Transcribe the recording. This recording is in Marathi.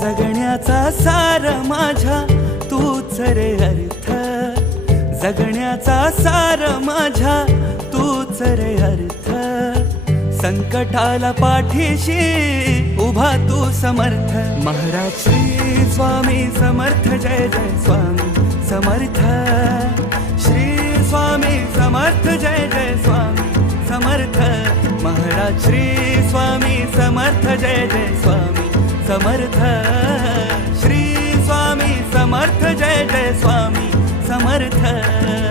जगण्याचा सार माझ्या तूच रे अर्थ, जगण्याचा सार माझ्या तूच रे अर्थ. संकटाला पाठीशी उभा तू समर्थ. महाराज श्री स्वामी समर्थ, जय जय स्वामी समर्थ. श्री स्वामी समर्थ, जय जय स्वामी समर्थ. महाराज श्री स्वामी समर्थ, जय जय स्वामी समर्थ. श्री स्वामी समर्थ, जय जय स्वामी समर्थ.